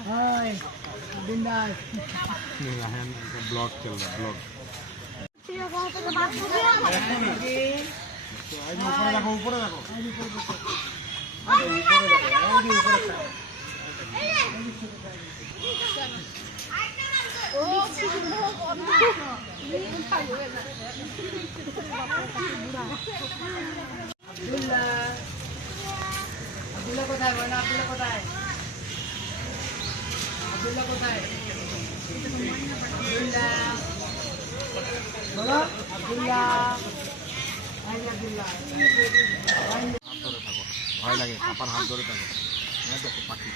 हाय बिंदास ब्लॉग चल रहा ब्लॉग ऊपर देखो अब्दुल्ला কোথায় বল আব্দুল্লা কোথায় আব্দুল্লা কোথায় আব্দুল্লা বলো আব্দুল্লা আই আব্দুল্লা হাত ধরে থাকো ভয় লাগে পাপার হাত ধরে থাকো হ্যাঁ দেখো পাখি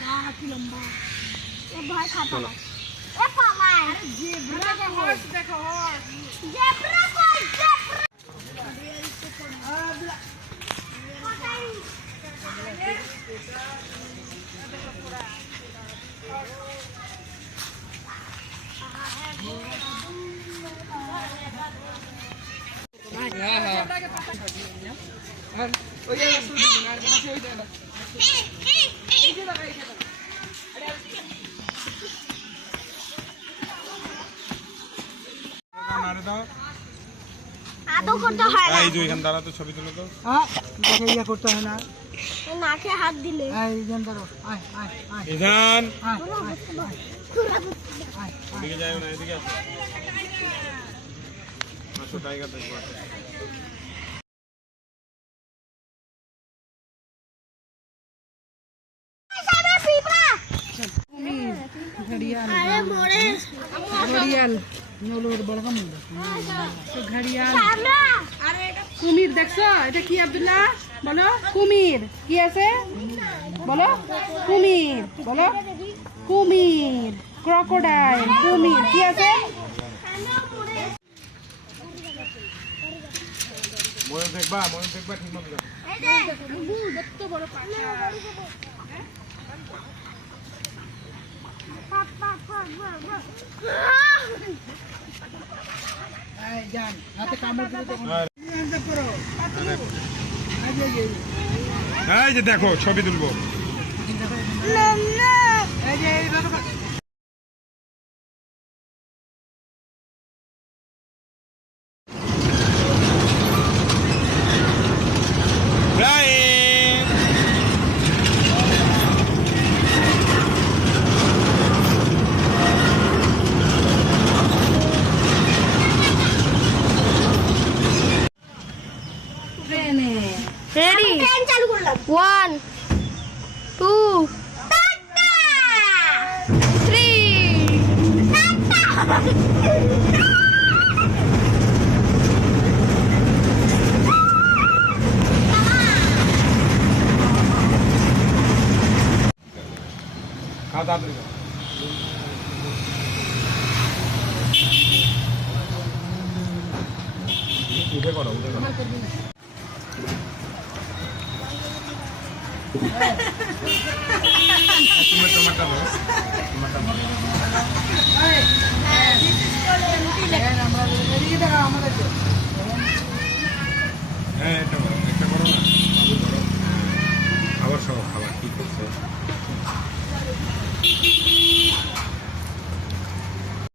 হাতি লম্বা এ ভয় খাতা না এ পালা আরে জেব্রা কা হর্স দেখো হর্স জেব্রা কই জেব্রা আব্দুল্লা কোথায় আদৌ করতে হয় না এই যে এখান দাঁড়া তো ছবি তুলো তো হ্যাঁ দেখে ইয়া করতে হয় না নাকে হাত দিলে এই জান ধরো আয় আয় আয় ইজান আয় আয় এদিকে যাও না এদিকে আসো আসো টাইগার দেখো घड़ियाल আরে মোরে घड़ियाल নলুর বড় মুন্ড তো ঘড়িয়াল আমরা আরে এটা কুমির দেখছো এটা কি আব্দুল্লাহ বলো কুমির কি আছে বলো কুমির বলো কুমির ক্রোকোডাইল কুমির কি আছে ময়ূর দেখবা ঠিক মতো দেখো এই যে কত বড় পাখি এই জান হাতে কামড় দিলে তখন আর আনতে করো এই যে দেখো ছবি তুলবো এই যে এই দেখো রেডি ট্রেন চালু করলাম 1 2 টাটা 3 খাওয়া দাওয়া দিও উঠে করো টমেটো আমরা